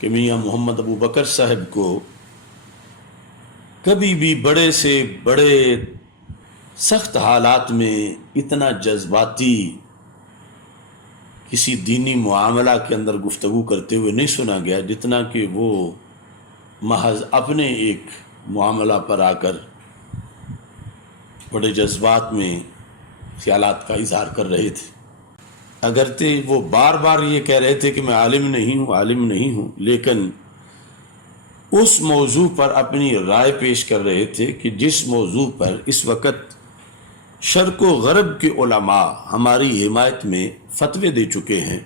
کہ میاں محمد ابو بکر صاحب کو کبھی بھی بڑے سے بڑے سخت حالات میں اتنا جذباتی کسی دینی معاملہ کے اندر گفتگو کرتے ہوئے نہیں سنا گیا، جتنا کہ وہ محض اپنے ایک معاملہ پر آ کر بڑے جذبات میں خیالات کا اظہار کر رہے تھے۔ اگرچہ وہ بار بار یہ کہہ رہے تھے کہ میں عالم نہیں ہوں، لیکن اس موضوع پر اپنی رائے پیش کر رہے تھے کہ جس موضوع پر اس وقت شرق و غرب کے علماء ہماری حمایت میں فتوے دے چکے ہیں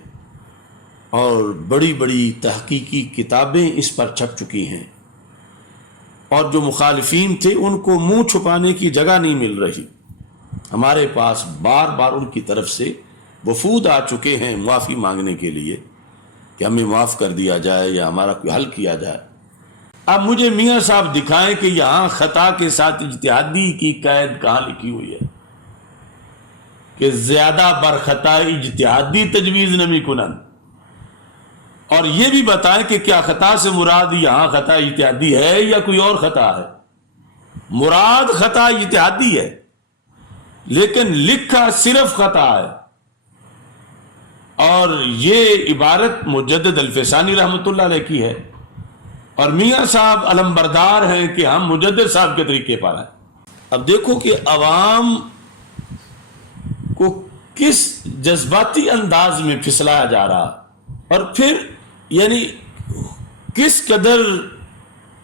اور بڑی بڑی تحقیقی کتابیں اس پر چھپ چکی ہیں، اور جو مخالفین تھے ان کو منہ چھپانے کی جگہ نہیں مل رہی۔ ہمارے پاس بار بار ان کی طرف سے وفود آ چکے ہیں معافی مانگنے کے لیے کہ ہمیں معاف کر دیا جائے یا ہمارا کوئی حل کیا جائے۔ اب مجھے میاں صاحب دکھائیں کہ یہاں خطا کے ساتھ اجتہادی کی قید کہاں لکھی ہوئی ہے کہ زیادہ برخطا اجتہادی تجویز نمی کنن، اور یہ بھی بتائیں کہ کیا خطا سے مراد یہاں خطا اجتہادی ہے یا کوئی اور خطا ہے۔ مراد خطا اجتہادی ہے لیکن لکھا صرف خطا ہے، اور یہ عبارت مجدد الفسانی رحمۃ اللہ علیہ کی ہے، اور میاں صاحب علمبردار ہیں کہ ہم مجدد صاحب کے طریقے پر ہیں۔ اب دیکھو کہ عوام کو کس جذباتی انداز میں پھسلایا جا رہا، اور پھر یعنی کس قدر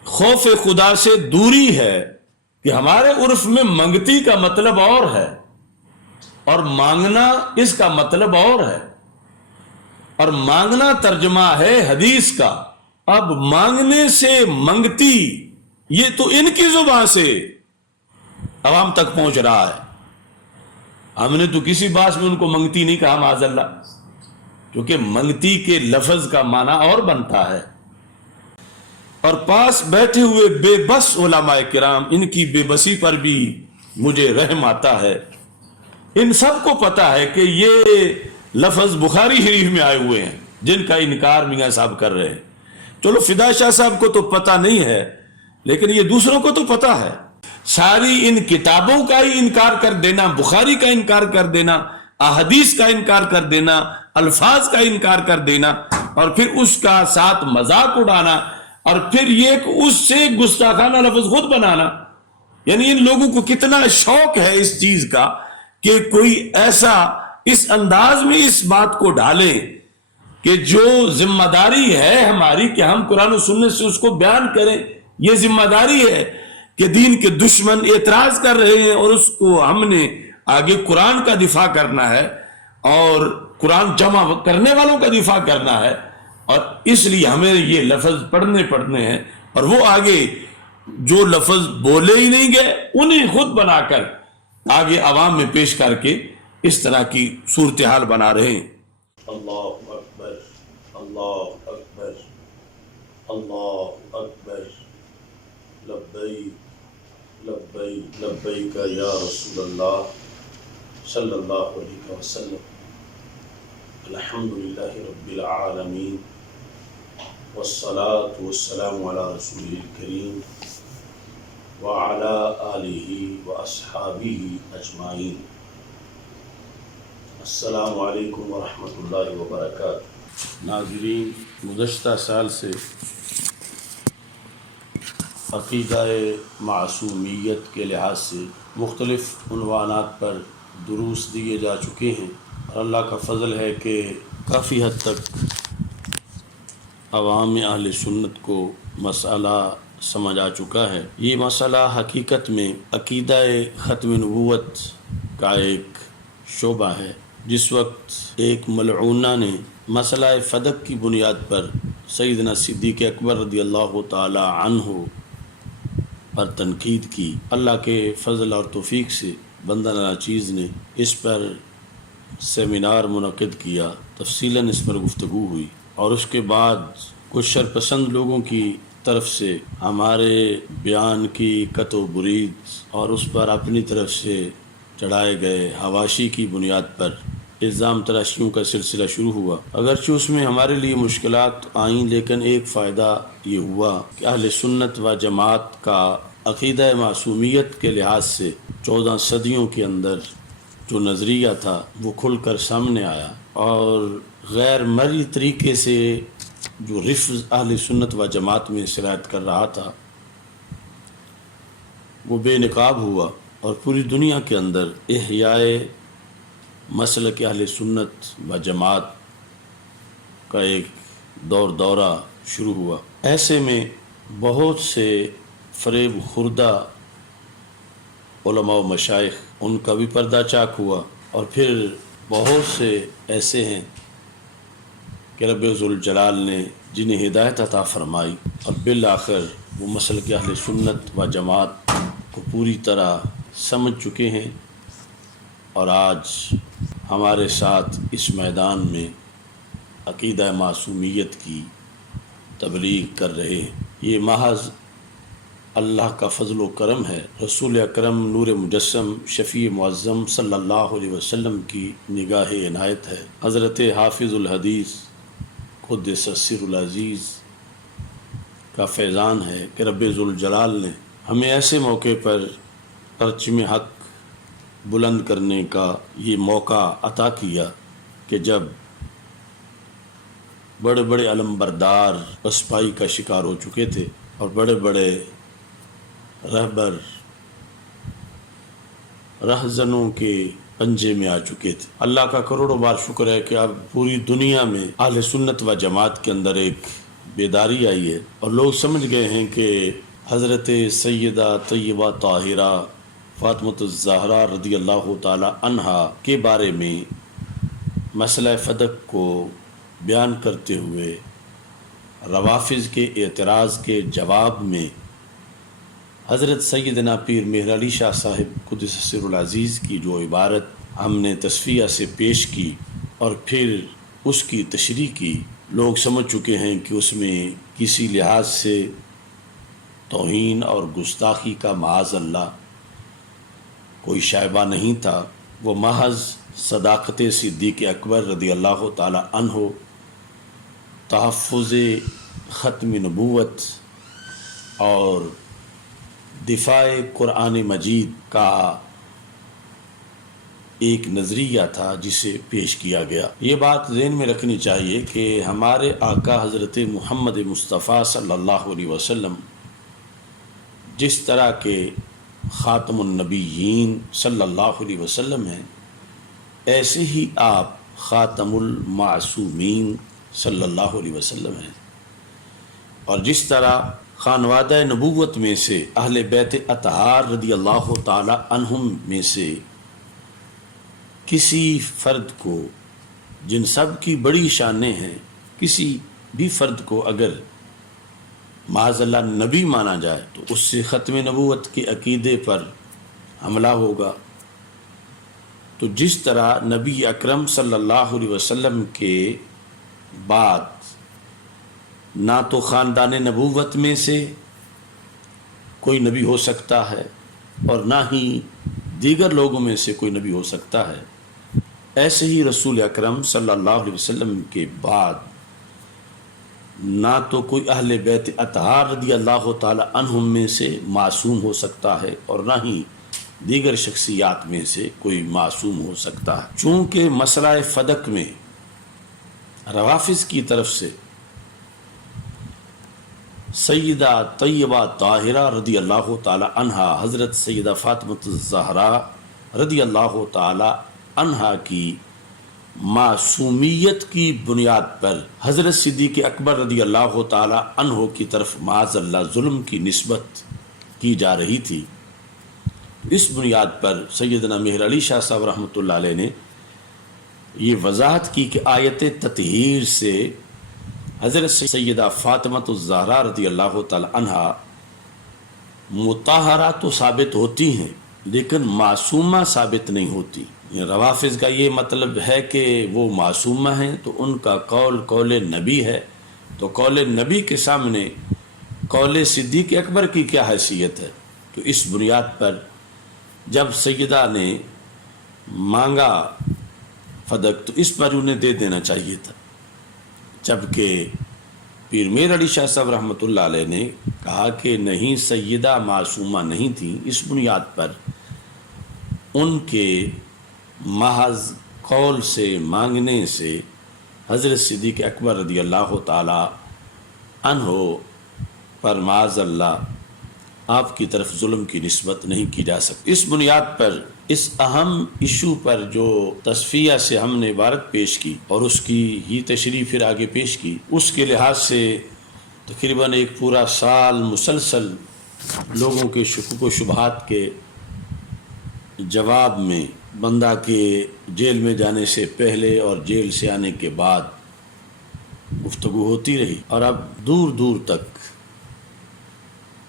خوف خدا سے دوری ہے کہ ہمارے عرف میں منگتی کا مطلب اور ہے اور مانگنا اس کا مطلب اور ہے، اور مانگنا ترجمہ ہے حدیث کا۔ اب مانگنے سے منگتی یہ تو ان کی زبان سے عوام تک پہنچ رہا ہے۔ ہم نے تو کسی بات میں ان کو منگتی نہیں کہا معاذ اللہ، کیونکہ منگتی کے لفظ کا معنی اور بنتا ہے۔ اور پاس بیٹھے ہوئے بے بس علماء کرام، ان کی بے بسی پر بھی مجھے رحم آتا ہے۔ ان سب کو پتا ہے کہ یہ لفظ بخاری شریف میں آئے ہوئے ہیں جن کا انکار میاں صاحب کر رہے ہیں۔ چلو فدا شاہ صاحب کو تو پتا نہیں ہے، لیکن یہ دوسروں کو تو پتا ہے۔ ساری ان کتابوں کا ہی انکار کر دینا، بخاری کا انکار کر دینا، احادیث کا انکار کر دینا، الفاظ کا انکار کر دینا، اور پھر اس کا ساتھ مذاق اڑانا، اور پھر یہ کہ اس سے گستاخانہ لفظ خود بنانا۔ یعنی ان لوگوں کو کتنا شوق ہے اس چیز کا کہ کوئی ایسا اس انداز میں اس بات کو ڈالے کہ جو ذمہ داری ہے ہماری کہ ہم قرآن و سنت سے اس کو بیان کریں، یہ ذمہ داری ہے کہ دین کے دشمن اعتراض کر رہے ہیں اور اس کو ہم نے آگے قرآن کا دفاع کرنا ہے اور قرآن جمع کرنے والوں کا دفاع کرنا ہے، اور اس لیے ہمیں یہ لفظ پڑھنے ہیں، اور وہ آگے جو لفظ بولے ہی نہیں گئے انہیں خود بنا کر آگے عوام میں پیش کر کے اس طرح کی صورتحال بنا رہے ہیں۔ اللہ اکبر، اللہ اکبر، اللہ اکبر، لبیک لبیک لبیک یا رسول اللہ صلی اللہ علیہ وسلم، الحمدللہ رب العالمین، والصلاة والسلام علی رسول الکریم وعلی آلہ واصحابہ اجمعین۔ السلام علیکم ورحمۃ اللہ وبرکاتہ۔ ناظرین، گزشتہ سال سے عقیدہ معصومیت کے لحاظ سے مختلف عنوانات پر دروس دیے جا چکے ہیں، اور اللہ کا فضل ہے کہ کافی حد تک عوام اہل سنت کو مسئلہ سمجھ آ چکا ہے۔ یہ مسئلہ حقیقت میں عقیدہ ختم نبوت کا ایک شعبہ ہے۔ جس وقت ایک ملعونہ نے مسئلہ فدق کی بنیاد پر سیدنا صدیق اکبر رضی اللہ تعالی عنہ پر تنقید کی، اللہ کے فضل اور توفیق سے بندہ ناچیز نے اس پر سیمینار منعقد کیا، تفصیلاً اس پر گفتگو ہوئی، اور اس کے بعد کچھ شرپسند لوگوں کی طرف سے ہمارے بیان کی قطع و برید اور اس پر اپنی طرف سے چڑھائے گئے حواشی کی بنیاد پر الزام تراشیوں کا سلسلہ شروع ہوا۔ اگرچہ اس میں ہمارے لیے مشکلات آئیں، لیکن ایک فائدہ یہ ہوا کہ اہل سنت و جماعت کا عقیدہ معصومیت کے لحاظ سے 14 صدیوں کے اندر جو نظریہ تھا وہ کھل کر سامنے آیا، اور غیر مرئی طریقے سے جو رفض اہل سنت و جماعت میں سرایت کر رہا تھا وہ بے نقاب ہوا، اور پوری دنیا کے اندر احیاء مسلک اہل سنت و جماعت کا ایک دورہ شروع ہوا۔ ایسے میں بہت سے فریب خوردہ علماء و مشائخ ان کا بھی پردہ چاک ہوا، اور پھر بہت سے ایسے ہیں کہ رب ذوالجلال نے جنہیں ہدایت عطا فرمائی، اور بالآخر وہ مسلک اہل سنت و جماعت کو پوری طرح سمجھ چکے ہیں، اور آج ہمارے ساتھ اس میدان میں عقیدہ معصومیت کی تبلیغ کر رہے ہیں۔ یہ محض اللہ کا فضل و کرم ہے، رسول اکرم نور مجسم شفیع معظم صلی اللہ علیہ وسلم کی نگاہ عنایت ہے۔ حضرت حافظ الحدیث قدس سر العزیز کا فیضان ہے کہ رب ذوالجلال نے ہمیں ایسے موقع پر پرچم حق بلند کرنے کا یہ موقع عطا کیا کہ جب بڑے بڑے علم بردار پسپائی کا شکار ہو چکے تھے، اور بڑے بڑے رہبر رہزنوں کے پنجے میں آ چکے تھے۔ اللہ کا کروڑوں بار شکر ہے کہ اب پوری دنیا میں اہل سنت و جماعت کے اندر ایک بیداری آئی ہے، اور لوگ سمجھ گئے ہیں کہ حضرت سیدہ طیبہ طاہرہ فاطمۃ الزہرا رضی اللہ تعالی عنہا کے بارے میں مسئلہ فدق کو بیان کرتے ہوئے روافض کے اعتراض کے جواب میں حضرت سیدنا پیر مہر علی شاہ صاحب قدس سر العزیز کی جو عبارت ہم نے تصفیہ سے پیش کی اور پھر اس کی تشریح کی، لوگ سمجھ چکے ہیں کہ اس میں کسی لحاظ سے توہین اور گستاخی کا معاذ اللہ کوئی شائبہ نہیں تھا، وہ محض صداقت صدیق اکبر رضی اللہ تعالی عنہ، تحفظ ختم نبوت اور دفاع قرآن مجید کا ایک نظریہ تھا جسے پیش کیا گیا۔ یہ بات ذہن میں رکھنی چاہیے کہ ہمارے آقا حضرت محمد مصطفیٰ صلی اللہ علیہ وسلم جس طرح کے خاتم النبیین صلی اللہ علیہ وسلم ہیں، ایسے ہی آپ خاتم المعصومین صلی اللہ علیہ وسلم ہیں، اور جس طرح خانوادہ نبوت میں سے اہل بیت اطہار رضی اللہ تعالی عنہم میں سے کسی فرد کو، جن سب کی بڑی شانیں ہیں، کسی بھی فرد کو اگر معاذ اللہ نبی مانا جائے تو اس سے ختم نبوت کے عقیدے پر حملہ ہوگا۔ تو جس طرح نبی اکرم صلی اللہ علیہ وسلم کے بعد نہ تو خاندان نبوت میں سے کوئی نبی ہو سکتا ہے اور نہ ہی دیگر لوگوں میں سے کوئی نبی ہو سکتا ہے، ایسے ہی رسول اکرم صلی اللہ علیہ وسلم کے بعد نہ تو کوئی اہل بیت اطہار رضی اللہ تعالی عنہم میں سے معصوم ہو سکتا ہے اور نہ ہی دیگر شخصیات میں سے کوئی معصوم ہو سکتا ہے۔ چونکہ مسئلہ فدق میں روافض کی طرف سے سیدہ طیبہ طاہرہ رضی اللہ تعالی عنہا حضرت سیدہ فاطمۃ الزہرا رضی اللہ تعالی عنہا کی معصومیت کی بنیاد پر حضرت صدیق اکبر رضی اللہ تعالی عنہ کی طرف معاذ اللہ ظلم کی نسبت کی جا رہی تھی، اس بنیاد پر سیدنا مہر علی شاہ صاحب رحمۃ اللہ علیہ نے یہ وضاحت کی کہ آیت تطہیر سے حضرت سیدہ فاطمۃ الزہرا رضی اللہ تعالی عنہا مطہرہ تو ثابت ہوتی ہیں لیکن معصومہ ثابت نہیں ہوتی۔ روافض کا یہ مطلب ہے کہ وہ معصومہ ہیں تو ان کا قول نبی ہے، تو قول نبی کے سامنے قول صدیق اکبر کی کیا حیثیت ہے؟ تو اس بنیاد پر جب سیدہ نے مانگا فدق، تو اس پر انہیں دے دینا چاہیے تھا، جبکہ پیر میر علی شاہ صاحب رحمۃ اللہ علیہ نے کہا کہ نہیں، سیدہ معصومہ نہیں تھیں، اس بنیاد پر ان کے محض قول سے مانگنے سے حضرت صدیق اکبر رضی اللہ تعالی عنہ پر معاذ اللہ آپ کی طرف ظلم کی نسبت نہیں کی جا سکتی۔ اس بنیاد پر اس اہم ایشو پر جو تصفیہ سے ہم نے عبارت پیش کی اور اس کی ہی تشریح پھر آگے پیش کی، اس کے لحاظ سے تقریباً ایک پورا سال مسلسل لوگوں کے شکوک و شبہات کے جواب میں بندہ کے جیل میں جانے سے پہلے اور جیل سے آنے کے بعد گفتگو ہوتی رہی، اور اب دور دور تک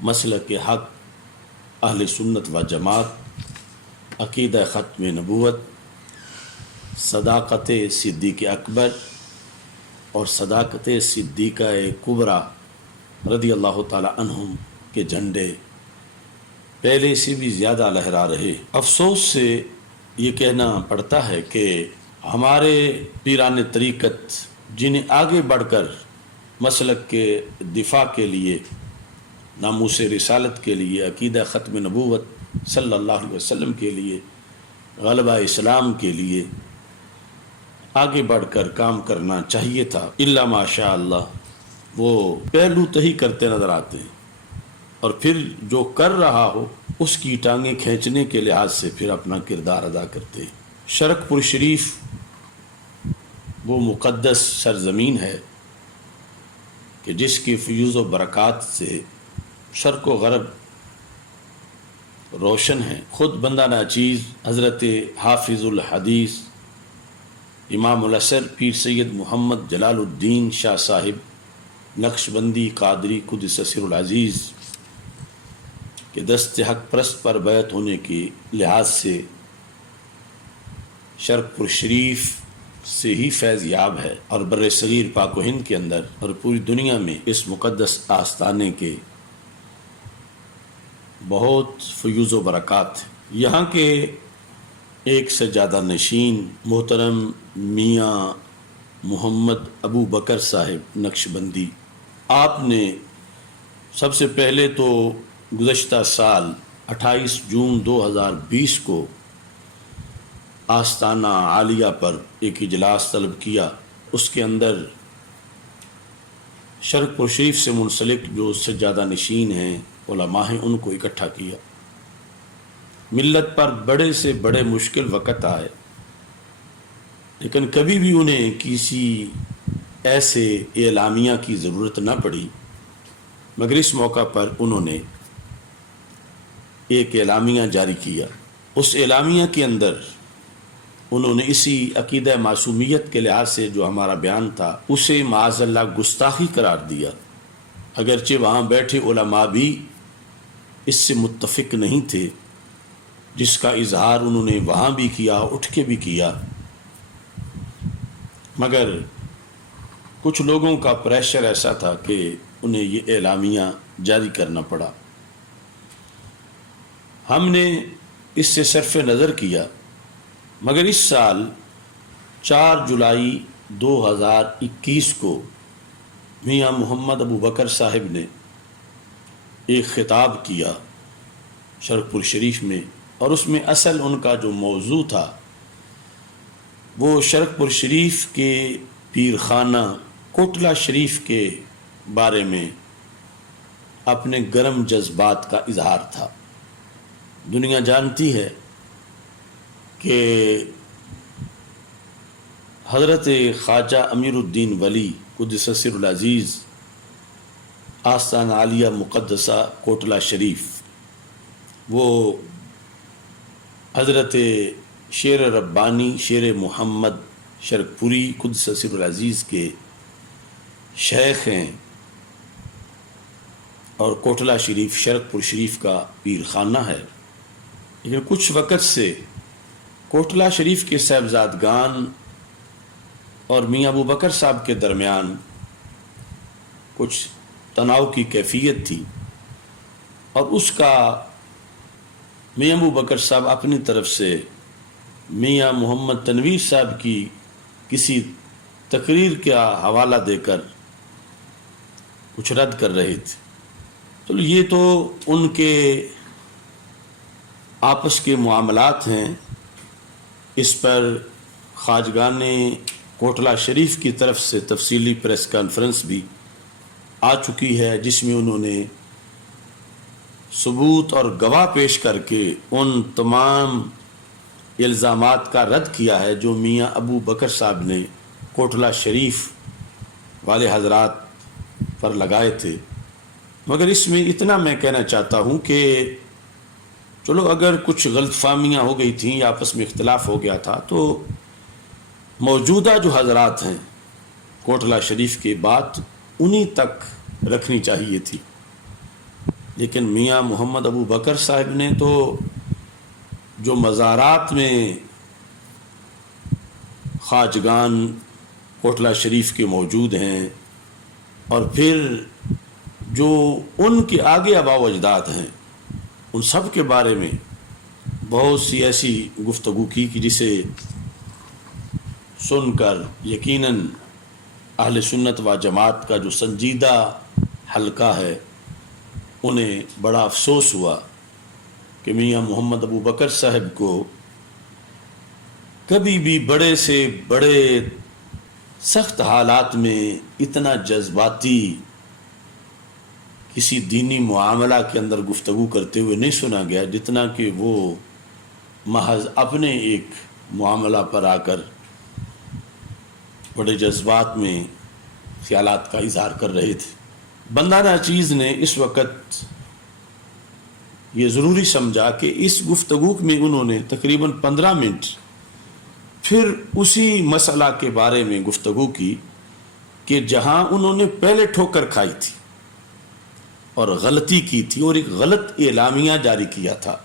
مسلک حق، اہل سنت و جماعت، عقیدہ ختم نبوت، صداقت صدیق اکبر اور صداقت صدیقہ کبریٰ رضی اللہ تعالی عنہم کے جھنڈے پہلے سے بھی زیادہ لہرا رہے۔ افسوس سے یہ کہنا پڑتا ہے کہ ہمارے پیران طریقت جنہیں آگے بڑھ کر مسلک کے دفاع کے لیے، ناموس رسالت کے لیے، عقیدہ ختم نبوت صلی اللہ علیہ وسلم کے لیے، غلبہ اسلام کے لیے آگے بڑھ کر کام کرنا چاہیے تھا، الا ماشاء اللہ وہ پہلو تہی کرتے نظر آتے ہیں، اور پھر جو کر رہا ہو اس کی ٹانگیں کھینچنے کے لحاظ سے پھر اپنا کردار ادا کرتے ہیں۔ شرق پور شریف وہ مقدس سرزمین ہے کہ جس کی فیوز و برکات سے شرق و غرب روشن ہے۔ خود بندہ ناچیز حضرت حافظ الحدیث امام الاسر پیر سید محمد جلال الدین شاہ صاحب نقشبندی قادری قدس سر العزیز کہ دست حق پرست پر بیعت ہونے کے لحاظ سے شرق پور شریف سے ہی فیض یاب ہے، اور بر صغیر پاک و ہند کے اندر اور پوری دنیا میں اس مقدس آستانے کے بہت فیوز و برکات ہیں۔ یہاں کے ایک سجادہ نشین محترم میاں محمد ابو بکر صاحب نقشبندی، آپ نے سب سے پہلے تو گزشتہ سال 28 جون 2020 کو آستانہ عالیہ پر ایک اجلاس طلب کیا۔ اس کے اندر شرق پور شریف سے منسلک جو سجادہ نشین ہیں، علماء ہیں، ان کو اکٹھا کیا۔ ملت پر بڑے سے بڑے مشکل وقت آئے، لیکن کبھی بھی انہیں کسی ایسے اعلامیہ کی ضرورت نہ پڑی، مگر اس موقع پر انہوں نے ایک اعلامیہ جاری کیا۔ اس اعلامیہ کے اندر انہوں نے اسی عقیدہ معصومیت کے لحاظ سے جو ہمارا بیان تھا اسے معاذ اللہ گستاخی قرار دیا، اگرچہ وہاں بیٹھے علماء بھی اس سے متفق نہیں تھے، جس کا اظہار انہوں نے وہاں بھی کیا، اٹھ کے بھی کیا، مگر کچھ لوگوں کا پریشر ایسا تھا کہ انہیں یہ اعلامیہ جاری کرنا پڑا۔ ہم نے اس سے صرف نظر کیا، مگر اس سال 4 جولائی 2021 کو میاں محمد ابو بکر صاحب نے ایک خطاب کیا شرق پور شریف میں، اور اس میں اصل ان کا جو موضوع تھا وہ شرق پور شریف کے پیر خانہ کوٹلہ شریف کے بارے میں اپنے گرم جذبات کا اظہار تھا۔ دنیا جانتی ہے کہ حضرت خواجہ امیر الدین ولی قدس سر العزیز آستانہ عالیہ مقدسہ کوٹلہ شریف، وہ حضرت شیر ربانی شیر محمد شرق پوری قدس سر العزیز کے شیخ ہیں، اور کوٹلہ شریف شرق پور شریف کا پیر خانہ ہے۔ لیکن کچھ وقت سے کوٹلہ شریف کے صاحبزادگان اور میاں ابو بکر صاحب کے درمیان کچھ تناؤ کی کیفیت تھی، اور اس کا میاں ابو بکر صاحب اپنی طرف سے میاں محمد تنویر صاحب کی کسی تقریر کا حوالہ دے کر کچھ رد کر رہے تھے. تو یہ تو ان کے آپس کے معاملات ہیں. اس پر خواجگان کوٹلہ شریف کی طرف سے تفصیلی پریس کانفرنس بھی آ چکی ہے، جس میں انہوں نے ثبوت اور گواہ پیش کر کے ان تمام الزامات کا رد کیا ہے جو میاں ابو بکر صاحب نے کوٹلہ شریف والے حضرات پر لگائے تھے. مگر اس میں اتنا میں کہنا چاہتا ہوں کہ چلو اگر کچھ غلط فہمیاں ہو گئی تھیں یا آپس میں اختلاف ہو گیا تھا تو موجودہ جو حضرات ہیں کوٹلہ شریف کی بات انہی تک رکھنی چاہیے تھی. لیکن میاں محمد ابو بکر صاحب نے تو جو مزارات میں خواجگان کوٹلہ شریف کے موجود ہیں اور پھر جو ان کے آگے آباء و اجداد ہیں ان سب کے بارے میں بہت سی ایسی گفتگو کی کہ جسے سن کر یقیناً اہل سنت و جماعت کا جو سنجیدہ حلقہ ہے انہیں بڑا افسوس ہوا کہ میاں محمد ابو بکر صاحب کو کبھی بھی بڑے سے بڑے سخت حالات میں اتنا جذباتی کسی دینی معاملہ کے اندر گفتگو کرتے ہوئے نہیں سنا گیا جتنا کہ وہ محض اپنے ایک معاملہ پر آ کر بڑے جذبات میں خیالات کا اظہار کر رہے تھے. بندہ ناچیز نے اس وقت یہ ضروری سمجھا کہ اس گفتگو میں انہوں نے تقریباً 15 منٹ پھر اسی مسئلہ کے بارے میں گفتگو کی کہ جہاں انہوں نے پہلے ٹھوکر کھائی تھی اور غلطی کی تھی اور ایک غلط اعلامیہ جاری کیا تھا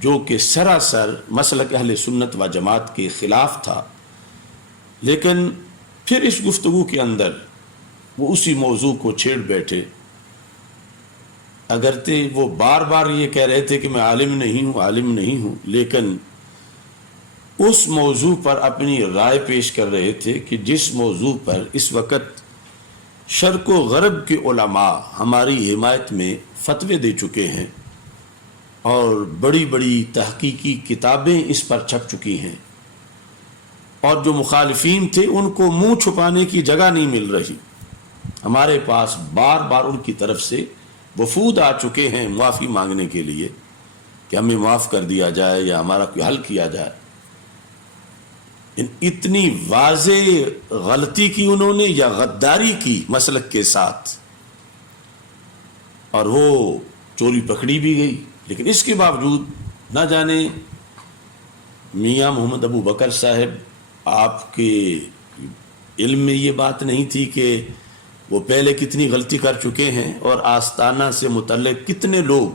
جو کہ سراسر مسلک اہل سنت و جماعت کے خلاف تھا. لیکن پھر اس گفتگو کے اندر وہ اسی موضوع کو چھیڑ بیٹھے. اگرچہ وہ بار بار یہ کہہ رہے تھے کہ میں عالم نہیں ہوں لیکن اس موضوع پر اپنی رائے پیش کر رہے تھے کہ جس موضوع پر اس وقت شرق و غرب کے علماء ہماری حمایت میں فتوے دے چکے ہیں اور بڑی بڑی تحقیقی کتابیں اس پر چھپ چکی ہیں اور جو مخالفین تھے ان کو منہ چھپانے کی جگہ نہیں مل رہی. ہمارے پاس بار بار ان کی طرف سے وفود آ چکے ہیں معافی مانگنے کے لیے کہ ہمیں معاف کر دیا جائے یا ہمارا کوئی حل کیا جائے. اتنی واضح غلطی کی انہوں نے یا غداری کی مسلک کے ساتھ اور وہ چوری پکڑی بھی گئی. لیکن اس کے باوجود نہ جانے میاں محمد ابو بکر صاحب آپ کے علم میں یہ بات نہیں تھی کہ وہ پہلے کتنی غلطی کر چکے ہیں اور آستانہ سے متعلق کتنے لوگ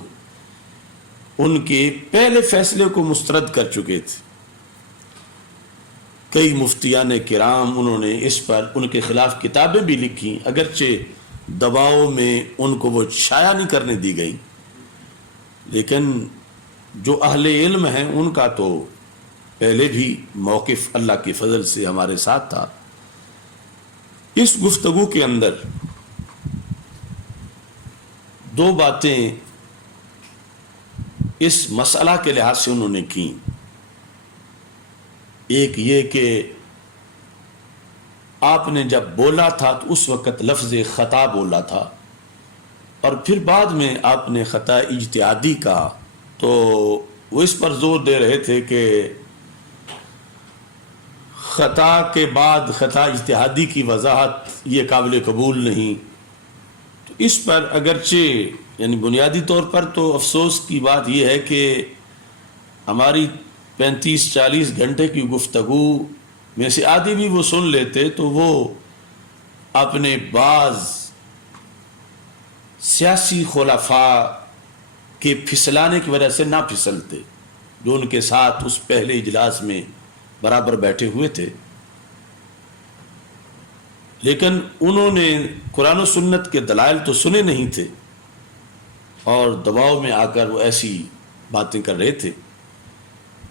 ان کے پہلے فیصلے کو مسترد کر چکے تھے. کئی مفتیان کرام انہوں نے اس پر ان کے خلاف کتابیں بھی لکھی اگرچہ دباؤ میں ان کو وہ شائع نہیں کرنے دی گئی. لیکن جو اہل علم ہیں ان کا تو پہلے بھی موقف اللہ کے فضل سے ہمارے ساتھ تھا. اس گفتگو کے اندر دو باتیں اس مسئلہ کے لحاظ سے انہوں نے کی. ایک یہ کہ آپ نے جب بولا تھا تو اس وقت لفظ خطا بولا تھا اور پھر بعد میں آپ نے خطا اجتہادی کہا تو وہ اس پر زور دے رہے تھے کہ خطا کے بعد خطا اجتہادی کی وضاحت یہ قابل قبول نہیں. تو اس پر اگرچہ یعنی بنیادی طور پر تو افسوس کی بات یہ ہے کہ ہماری 35-40 گھنٹے کی گفتگو میں سے آدھی بھی وہ سن لیتے تو وہ اپنے بعض سیاسی خلفاء کے پھسلانے کی وجہ سے نہ پھسلتے جو ان کے ساتھ اس پہلے اجلاس میں برابر بیٹھے ہوئے تھے. لیکن انہوں نے قرآن و سنت کے دلائل تو سنے نہیں تھے اور دباؤ میں آ کر وہ ایسی باتیں کر رہے تھے.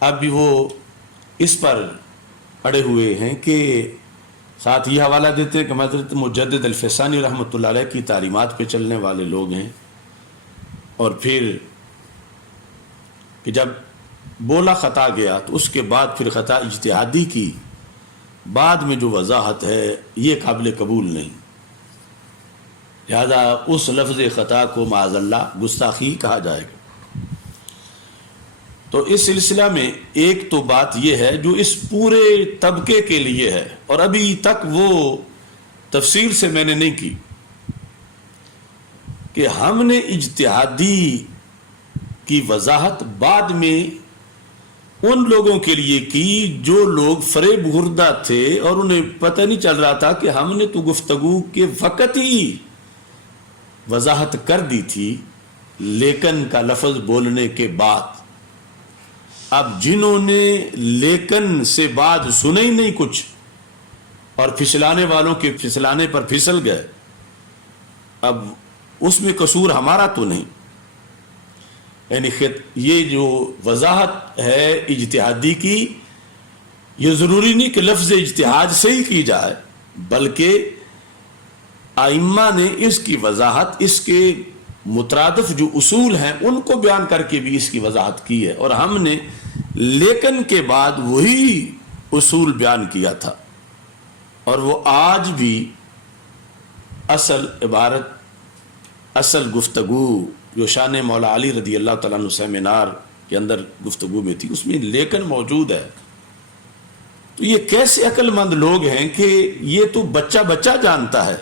اب بھی وہ اس پر اڑے ہوئے ہیں کہ ساتھ یہ حوالہ دیتے ہیں کہ حضرت مجدد الفسانی رحمۃ اللہ علیہ کی تعلیمات پہ چلنے والے لوگ ہیں، اور پھر کہ جب بولا خطا گیا تو اس کے بعد پھر خطا اجتہادی کی بعد میں جو وضاحت ہے یہ قابل قبول نہیں، لہذا اس لفظ خطا کو معاذ اللہ گستاخی کہا جائے گا۔ تو اس سلسلہ میں ایک تو بات یہ ہے جو اس پورے طبقے کے لیے ہے، اور ابھی تک وہ تفصیل سے میں نے نہیں کی، کہ ہم نے اجتہادی کی وضاحت بعد میں ان لوگوں کے لیے کی جو لوگ فریب خوردہ تھے اور انہیں پتہ نہیں چل رہا تھا کہ ہم نے تو گفتگو کے وقت ہی وضاحت کر دی تھی لیکن کا لفظ بولنے کے بعد۔ اب جنہوں نے لیکن سے بعد سنے ہی نہیں کچھ اور پھسلانے والوں کے پھسلانے پر پھسل گئے، اب اس میں قصور ہمارا تو نہیں، یعنی یہ جو وضاحت ہے اجتہادی کی، یہ ضروری نہیں کہ لفظ اجتہاد سے ہی کی جائے، بلکہ ائمہ نے اس کی وضاحت اس کے مترادف جو اصول ہیں ان کو بیان کر کے بھی اس کی وضاحت کی ہے، اور ہم نے لیکن کے بعد وہی اصول بیان کیا تھا، اور وہ آج بھی اصل عبارت، اصل گفتگو جو شان مولا علی رضی اللہ تعالیٰ عنہ سیمینار کے اندر گفتگو میں تھی اس میں لیکن موجود ہے۔ تو یہ کیسے عقل مند لوگ ہیں کہ یہ تو بچہ بچہ جانتا ہے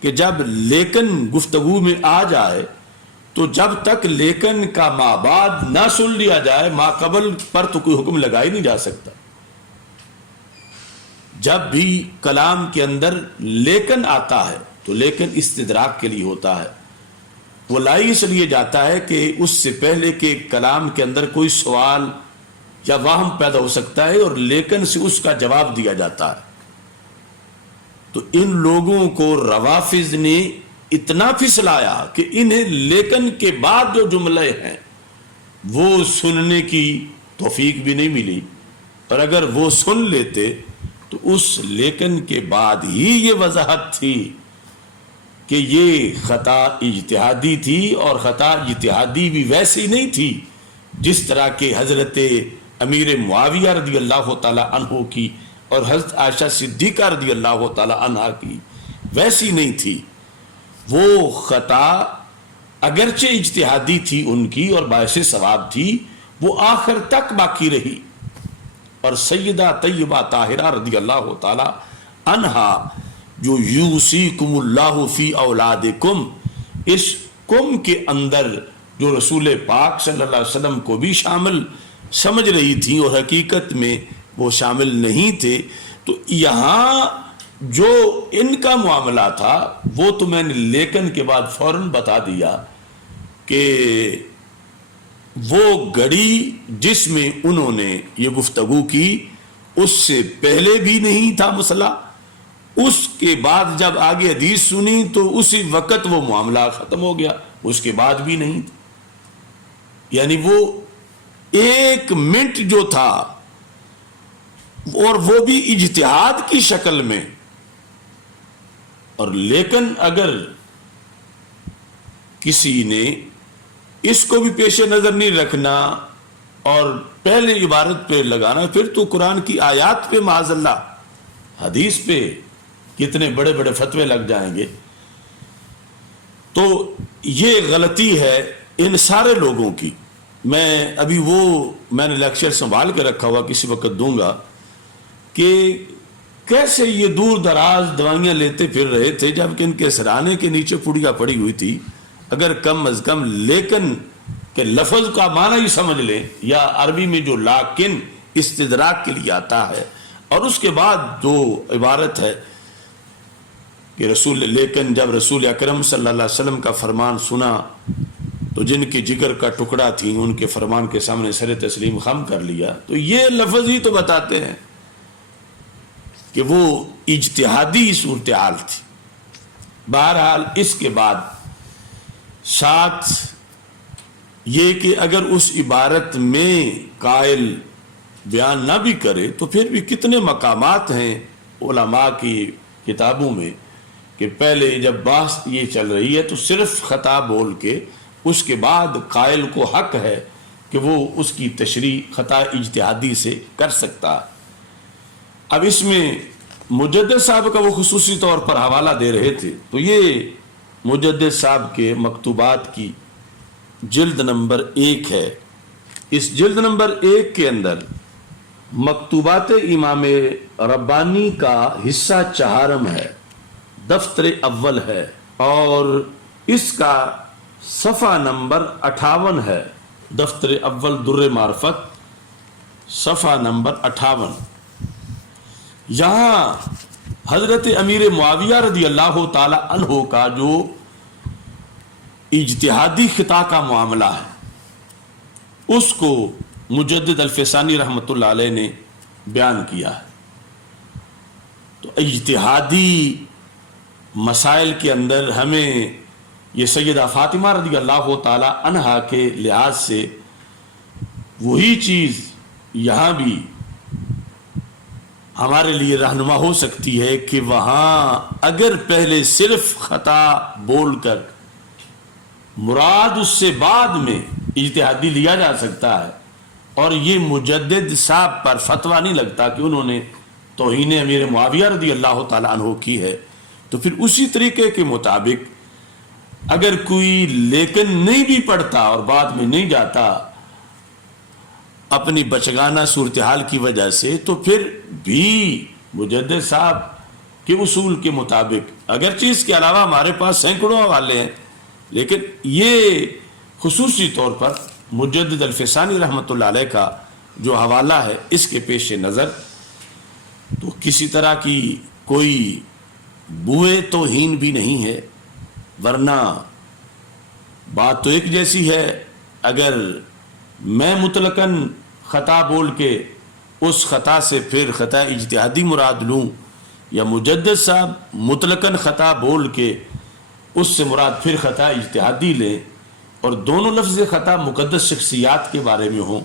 کہ جب لیکن گفتگو میں آ جائے تو جب تک لیکن کا ما بعد نہ سن لیا جائے ما قبل پر تو کوئی حکم لگا ہی نہیں جا سکتا۔ جب بھی کلام کے اندر لیکن آتا ہے تو لیکن استدراک کے لیے ہوتا ہے، وہ لائی اس لیے جاتا ہے کہ اس سے پہلے کہ کلام کے اندر کوئی سوال یا وہم پیدا ہو سکتا ہے، اور لیکن سے اس کا جواب دیا جاتا ہے۔ تو ان لوگوں کو روافض نے اتنا پھسلایا کہ انہیں لیکن کے بعد جو جملے ہیں وہ سننے کی توفیق بھی نہیں ملی، اور اگر وہ سن لیتے تو اس لیکن کے بعد ہی یہ وضاحت تھی کہ یہ خطا اجتہادی تھی، اور خطا اجتہادی بھی ویسی نہیں تھی جس طرح کہ حضرت امیر معاویہ رضی اللہ تعالی عنہ کی اور حضرت عائشہ صدیقہ رضی اللہ تعالی عنہ کی ویسی نہیں تھی۔ وہ خطا اگرچہ اجتہادی تھی ان کی اور باعث ثواب تھی، وہ آخر تک باقی رہی، اور سیدہ طیبہ طاہرہ رضی اللہ تعالی عنہا جو یوصیکم اللہ فی اولادکم، اس کم کے اندر جو رسول پاک صلی اللہ علیہ وسلم کو بھی شامل سمجھ رہی تھی اور حقیقت میں وہ شامل نہیں تھے، تو یہاں جو ان کا معاملہ تھا وہ تو میں نے لیکن کے بعد فوراً بتا دیا کہ وہ گھڑی جس میں انہوں نے یہ گفتگو کی اس سے پہلے بھی نہیں تھا مسئلہ، اس کے بعد جب آگے حدیث سنی تو اسی وقت وہ معاملہ ختم ہو گیا، اس کے بعد بھی نہیں تھا، یعنی وہ ایک منٹ جو تھا اور وہ بھی اجتہاد کی شکل میں۔ اور لیکن اگر کسی نے اس کو بھی پیش نظر نہیں رکھنا اور پہلے عبارت پہ لگانا، پھر تو قرآن کی آیات پہ معاذ اللہ حدیث پہ کتنے بڑے بڑے فتوے لگ جائیں گے۔ تو یہ غلطی ہے ان سارے لوگوں کی۔ میں نے لیکچر سنبھال کے رکھا ہوا، کسی وقت دوں گا، کہ کیسے یہ دور دراز دوائیاں لیتے پھر رہے تھے جبکہ ان کے سرانے کے نیچے پڑیا پڑی ہوئی تھی۔ اگر کم از کم لیکن کے لفظ کا معنی ہی سمجھ لیں، یا عربی میں جو لیکن استدراک کے لیے آتا ہے، اور اس کے بعد جو عبارت ہے کہ لیکن جب رسول اکرم صلی اللہ علیہ وسلم کا فرمان سنا تو جن کی جگر کا ٹکڑا تھی ان کے فرمان کے سامنے سر تسلیم خم کر لیا، تو یہ لفظ ہی تو بتاتے ہیں کہ وہ اجتہادی صورتحال تھی۔ بہرحال اس کے بعد ساتھ یہ کہ اگر اس عبارت میں قائل بیان نہ بھی کرے تو پھر بھی کتنے مقامات ہیں علماء کی کتابوں میں کہ پہلے جب بحث یہ چل رہی ہے تو صرف خطا بول کے اس کے بعد قائل کو حق ہے کہ وہ اس کی تشریح خطا اجتہادی سے کر سکتا ہے۔ اب اس میں مجدد صاحب کا وہ خصوصی طور پر حوالہ دے رہے تھے، تو یہ مجدد صاحب کے مکتوبات کی جلد نمبر 1 ہے۔ اس جلد نمبر 1 کے اندر مکتوبات امام ربانی کا حصہ 4 ہے، دفتر اول ہے، اور اس کا صفحہ نمبر 58 ہے۔ دفتر اول در معرفت صفحہ نمبر 58۔ یہاں حضرت امیر معاویہ رضی اللہ تعالی عنہ کا جو اجتہادی خطا کا معاملہ ہے اس کو مجدد الفسانی رحمۃ اللہ علیہ نے بیان کیا ہے۔ تو اجتہادی مسائل کے اندر ہمیں یہ سیدہ فاطمہ رضی اللہ تعالی عنہا کے لحاظ سے وہی چیز یہاں بھی ہمارے لیے رہنما ہو سکتی ہے کہ وہاں اگر پہلے صرف خطا بول کر مراد اس سے بعد میں اجتہادی لیا جا سکتا ہے، اور یہ مجدد صاحب پر فتویٰ نہیں لگتا کہ انہوں نے توہین امیر معاویہ رضی اللہ تعالیٰ عنہ کی ہے، تو پھر اسی طریقے کے مطابق اگر کوئی لیکن نہیں بھی پڑھتا اور بعد میں نہیں جاتا اپنی بچگانہ صورتحال کی وجہ سے، تو پھر بھی مجدد صاحب کے اصول کے مطابق، اگرچہ اس کے علاوہ ہمارے پاس سینکڑوں حوالے ہیں، لیکن یہ خصوصی طور پر مجدد الفسانی رحمۃ اللہ علیہ کا جو حوالہ ہے اس کے پیش نظر تو کسی طرح کی کوئی بوئے توہین بھی نہیں ہے، ورنہ بات تو ایک جیسی ہے۔ اگر میں مطلقاً خطا بول کے اس خطا سے پھر خطا اجتہادی مراد لوں، یا مجدد صاحب مطلقاً خطا بول کے اس سے مراد پھر خطا اجتہادی لیں، اور دونوں لفظ خطا مقدس شخصیات کے بارے میں ہوں،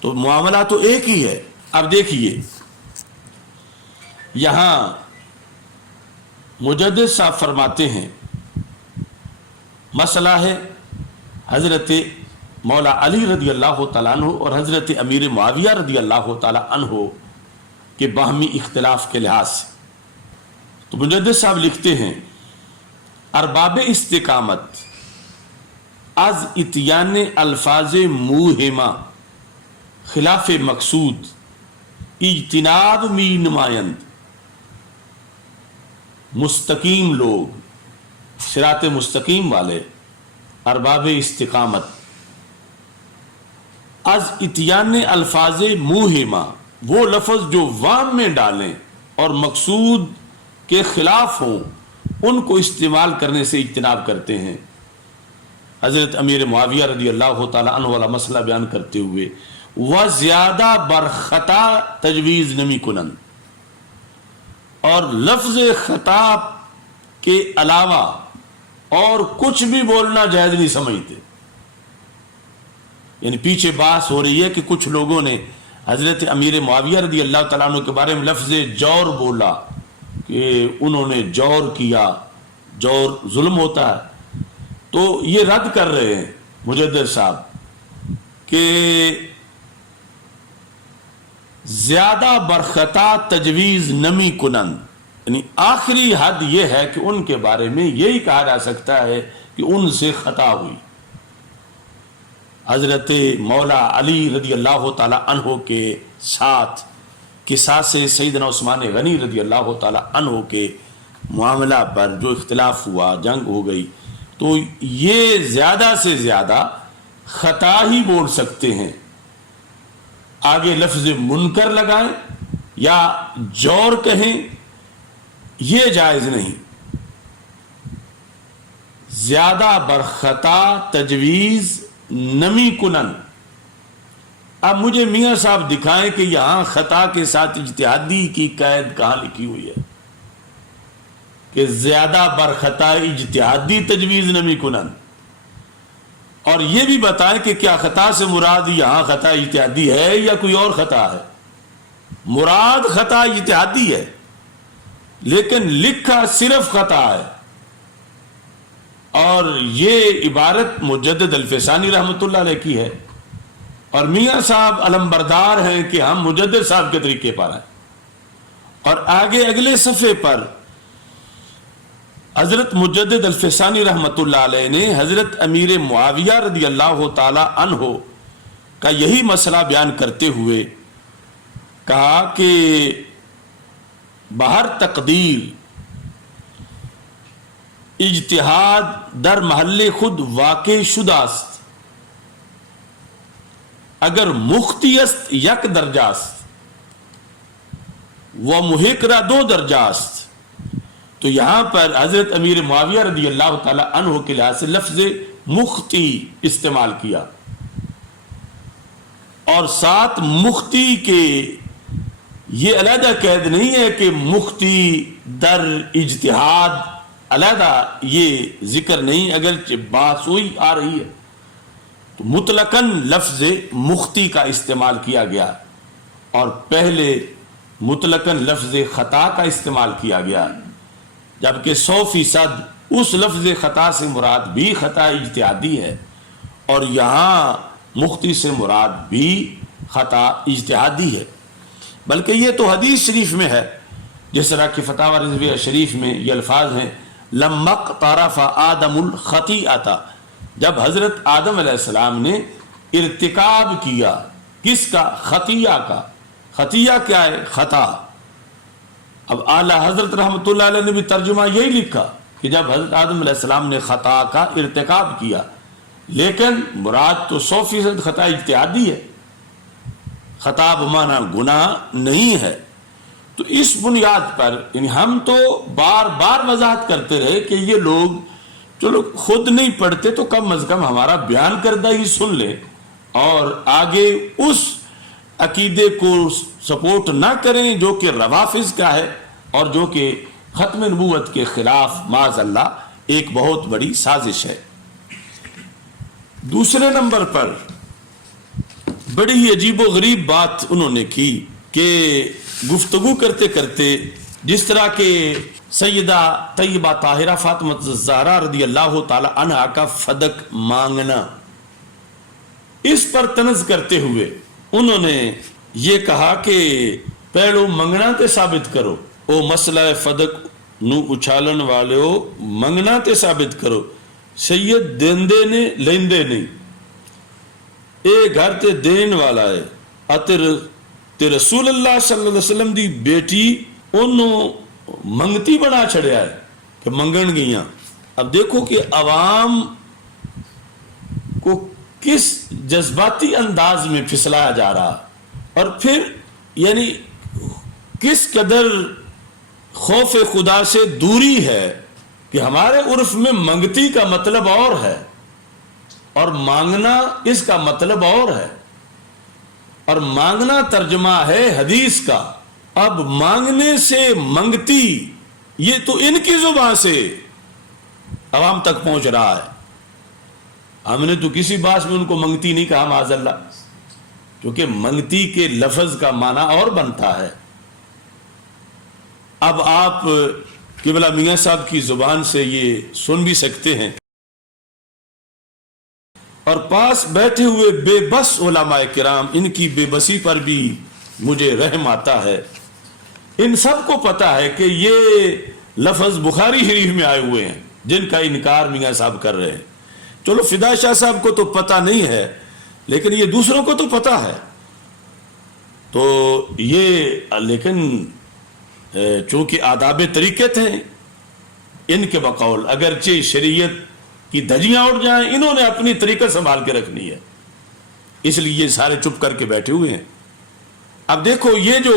تو معاملہ تو ایک ہی ہے۔ اب دیکھیے یہاں مجدد صاحب فرماتے ہیں مسئلہ ہے حضرت مولا علی رضی اللہ تعالیٰ عنہ اور حضرت امیر معاویہ رضی اللہ تعالیٰ عنہ کے باہمی اختلاف کے لحاظ سے۔ تو مجدد صاحب لکھتے ہیں ارباب استقامت از اتیان الفاظ موہمہ خلاف مقصود اجتناب می نمائند۔ مستقیم لوگ، صراط مستقیم والے، ارباب استقامت از اتیان الفاظ موہمہ، وہ لفظ جو وام میں ڈالیں اور مقصود کے خلاف ہوں ان کو استعمال کرنے سے اجتناب کرتے ہیں۔ حضرت امیر معاویہ رضی اللہ تعالیٰ عنہ والا مسئلہ بیان کرتے ہوئے وَزِیادہ برخطا تجویز نمی کنند، اور لفظ خطا کے علاوہ اور کچھ بھی بولنا جائز نہیں سمجھتے۔ یعنی پیچھے بحث ہو رہی ہے کہ کچھ لوگوں نے حضرت امیر معاویہ رضی اللہ تعالیٰ عنہ کے بارے میں لفظ جور بولا کہ انہوں نے جور کیا، جور ظلم ہوتا ہے، تو یہ رد کر رہے ہیں مجدد صاحب کہ زیادہ برخطا تجویز نمی کنند، یعنی آخری حد یہ ہے کہ ان کے بارے میں یہی کہا جا سکتا ہے کہ ان سے خطا ہوئی۔ حضرت مولا علی رضی اللہ تعالی عنہ کے ساتھ قصاص سیدنا عثمان غنی رضی اللہ تعالی عنہ کے معاملہ پر جو اختلاف ہوا، جنگ ہو گئی، تو یہ زیادہ سے زیادہ خطا ہی بول سکتے ہیں، آگے لفظ منکر لگائیں یا جور کہیں یہ جائز نہیں۔ زیادہ برخطا تجویز نمی کنن۔ اب مجھے میاں صاحب دکھائیں کہ یہاں خطا کے ساتھ اجتہادی کی قید کہاں لکھی ہوئی ہے کہ زیادہ برخطا اجتہادی تجویز نمی کنن۔ اور یہ بھی بتائیں کہ کیا خطا سے مراد یہاں خطا اجتہادی ہے یا کوئی اور خطا ہے؟ مراد خطا اجتہادی ہے، لیکن لکھا صرف خطا ہے۔ اور یہ عبارت مجدد الفسانی رحمۃ اللہ علیہ کی ہے، اور میاں صاحب علمبردار ہیں کہ ہم مجدد صاحب کے طریقے پر ہیں۔ اور آگے اگلے صفحے پر حضرت مجدد الفسانی رحمۃ اللہ علیہ نے حضرت امیر معاویہ رضی اللہ تعالی عنہ کا یہی مسئلہ بیان کرتے ہوئے کہا کہ بہر تقدیر اجتہاد در محل خود واقع شدہ است، اگر مختی است یک درجہ است و محق را دو درجہ است۔ تو یہاں پر حضرت امیر معاویہ رضی اللہ تعالی عنہ کے لحاظ سے لفظ مختی استعمال کیا، اور ساتھ مختی کے یہ علیحدہ قید نہیں ہے کہ مختی در اجتہاد علیحدہ یہ ذکر نہیں، اگرچہ بات وہی آ رہی ہے تو مطلقاً لفظ مختی کا استعمال کیا گیا، اور پہلے مطلقاً لفظ خطا کا استعمال کیا گیا، جبکہ 100% اس لفظ خطا سے مراد بھی خطا اجتہادی ہے، اور یہاں مختی سے مراد بھی خطا اجتہادی ہے۔ بلکہ یہ تو حدیث شریف میں ہے، جس طرح کہ فتاوی رضویہ شریف میں یہ الفاظ ہیں لما اقترف آدم الخطیئۃ، جب حضرت آدم علیہ السلام نے ارتکاب کیا کس کا؟ خطیہ کا۔ خطیہ کیا ہے؟ خطا۔ اب اعلیٰ حضرت رحمۃ اللہ علیہ نے بھی ترجمہ یہی لکھا کہ جب حضرت آدم علیہ السلام نے خطا کا ارتکاب کیا، لیکن مراد تو 100% خطا اجتہادی ہے، خطا بمعنی گناہ نہیں ہے۔ تو اس بنیاد پر یعنی ہم تو بار بار وضاحت کرتے رہے کہ یہ لوگ چلو خود نہیں پڑھتے تو کم از کم ہمارا بیان کردہ ہی سن لیں، اور آگے اس عقیدے کو سپورٹ نہ کریں جو کہ روافض کا ہے، اور جو کہ ختم نبوت کے خلاف معاذ اللہ ایک بہت بڑی سازش ہے۔ دوسرے نمبر پر بڑی ہی عجیب و غریب بات انہوں نے کی کہ گفتگو کرتے کرتے جس طرح کہ سیدہ طیبہ طاہرہ فاطمہ الزہرا رضی اللہ تعالی عنہا کا فدق مانگنا، اس پر طنز کرتے ہوئے انہوں نے یہ کہا کہ پہلو منگنا تے ثابت کرو، او مسئلہ فدق نو اچھالن والے ہو، منگنا تے ثابت کرو، سید دیندے نے لیندے نہیں، اے گھر تے دین والا ہے، تے رسول اللہ صلی اللہ علیہ وسلم دی بیٹی انہوں منگتی بنا چھڑیا ہے کہ منگن گیاں۔ اب دیکھو کہ عوام کو کس جذباتی انداز میں پھسلایا جا رہا، اور پھر یعنی کس قدر خوف خدا سے دوری ہے کہ ہمارے عرف میں منگتی کا مطلب اور ہے اور مانگنا اس کا مطلب اور ہے، اور مانگنا ترجمہ ہے حدیث کا۔ اب مانگنے سے منگتی یہ تو ان کی زبان سے عوام تک پہنچ رہا ہے، ہم نے تو کسی بات میں ان کو منگتی نہیں کہا معاذ اللہ، کیونکہ منگتی کے لفظ کا معنی اور بنتا ہے۔ اب آپ قبلہ میاں صاحب کی زبان سے یہ سن بھی سکتے ہیں، اور پاس بیٹھے ہوئے بے بس علماء کرام، ان کی بے بسی پر بھی مجھے رحم آتا ہے۔ ان سب کو پتا ہے کہ یہ لفظ بخاری شریف میں آئے ہوئے ہیں جن کا انکار میاں صاحب کر رہے ہیں۔ چلو فدا شاہ صاحب کو تو پتا نہیں ہے، لیکن یہ دوسروں کو تو پتا ہے، تو یہ لیکن چونکہ آداب طریقت ہیں ان کے بقول، اگرچہ شریعت کی دھجیاں اڑ جائیں، انہوں نے اپنی طریقت سنبھال کے رکھنی ہے، اس لیے یہ سارے چپ کر کے بیٹھے ہوئے ہیں۔ اب دیکھو یہ جو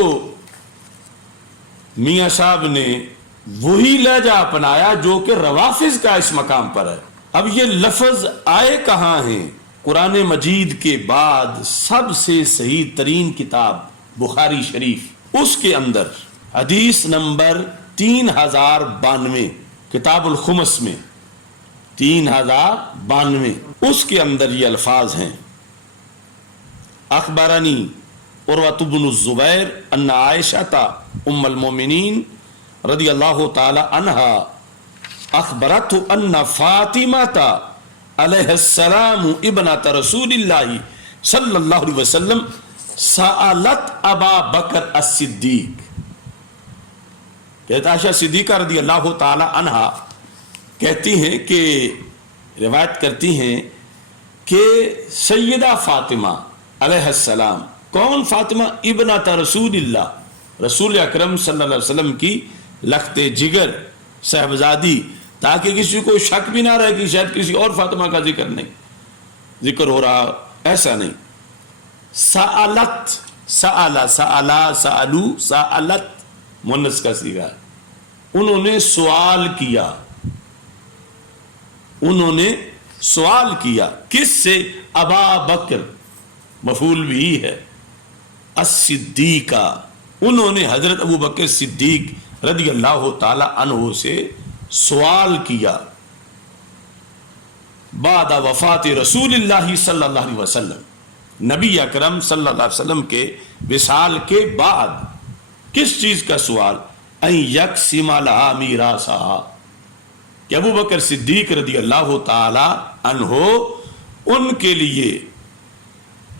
میاں صاحب نے وہی لہجہ اپنایا جو کہ روافض کا اس مقام پر ہے۔ اب یہ لفظ آئے کہاں ہیں؟ قرآن مجید کے بعد سب سے صحیح ترین کتاب بخاری شریف، اس کے اندر حدیث نمبر 3092 کتاب الخمس میں 3092 اس کے اندر یہ الفاظ ہیں: اخبرنی عروۃ بن الزبیر ان عائشہ ام المؤمنین رضی اللہ تعالی عنہا اخبرت ان فاطمہ علیہ السلام ابنت رسول اللہ صلی اللہ علیہ وسلم سألت ابا بکر الصدیق. کہتا عائشہ صدیقہ رضی اللہ تعالی عنہا کہتی ہیں کہ روایت کرتی ہیں کہ سیدہ فاطمہ علیہ السلام، کون فاطمہ؟ ابنت رسول اللہ، رسول اکرم صلی اللہ علیہ وسلم کی لخت جگر صاحبزادی، تاکہ کسی کو شک بھی نہ رہے کہ شاید کسی اور فاطمہ کا ذکر ہو رہا، ایسا نہیں. سألت، سألا، سألا، سألو، سألت مؤنث کا صیغہ ہے. انہوں نے سوال کیا، انہوں نے سوال کیا کس سے؟ ابا بکر، مفعول بھی ہے، الصدیقہ، انہوں نے حضرت ابو بکر صدیق رضی اللہ تعالی عنہ سے سوال کیا بعد وفات رسول اللہ صلی اللہ علیہ وسلم، نبی اکرم صلی اللہ علیہ وسلم کے وصال کے بعد. کس چیز کا سوال؟ ان یقسم لها میراثها، کہ ابو بکر صدیق رضی اللہ تعالی عنہ ان کے لیے